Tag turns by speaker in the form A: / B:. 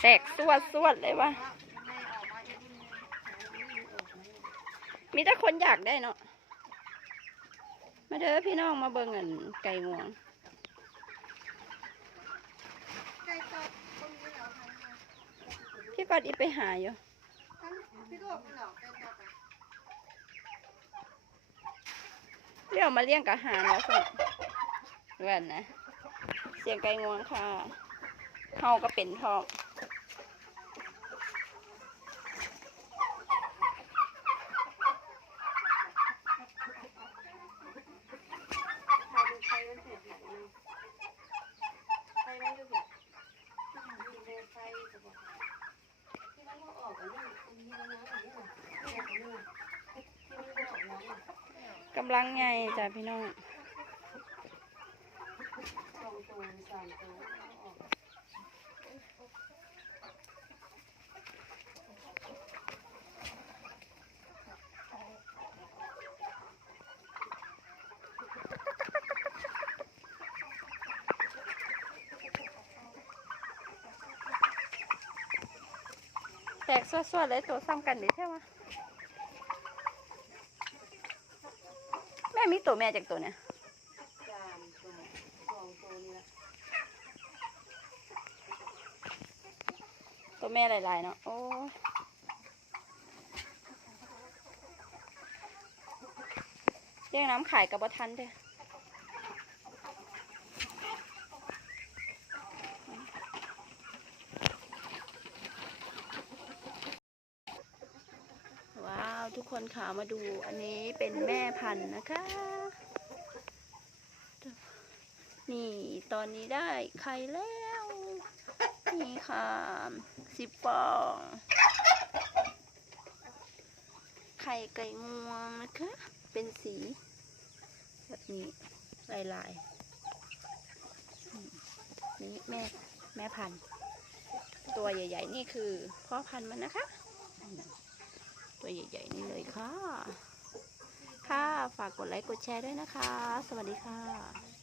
A: แตกสวดสวดเลยวะมีแต่คนอยากได้เนาะ มาเด้อพี่น้องมาเบิ่งกันไก่งวง พี่กอดอีไปหาอยู่
B: พี่กอกมันหรอไก่ตอกอะ
A: เรียกมาเลี้ยงกับหารแล้วสิเพื่อนนะ เสียงไก่งวงค่ะเฮาก็เป็นทอง
B: ใครเป็นใครเป็นเศษหนักเลยใครไม่รู้เห็ดมีเบอร์ไฟจะบอกที่มันก็ออกอันนี้อันนี้แล้วนะอันนี้อะอันนี้ที่มันก็ออกน้องอะ
A: กำลังไงจ้ะพี่น้อง
B: สองตัวสามตัวออก
A: แตกสวดๆเลยตัวซ้ำกันดิใช่ไหม ม่มีตัวแม่จากตัวเนี่ย
B: สามตัวสองตัวนี่ละ
A: ตัวแม่หลายๆเนาะโอ้ยเรียกน้ำขายกับบทันเด้อว้าว ทุก คนค่ะมาดูอันนี้เป็นแม่พันธุ์นะคะ นี่ตอนนี้ได้ไข่แล้ว นี่ค่ะสิบฟอง ไข่ไก่งวงนะคะ เป็นสี แบบนี้ลายลายๆนี่แม่แม่พันธุ์ ตัวใหญ่ ๆ นี่คือพ่อพันธุ์มันนะคะ ตัวใหญ่ๆนี่เลยค่ะ ค่ะ ฝากกดไลค์กดแชร์ด้วยนะคะ สวัสดีค่ะ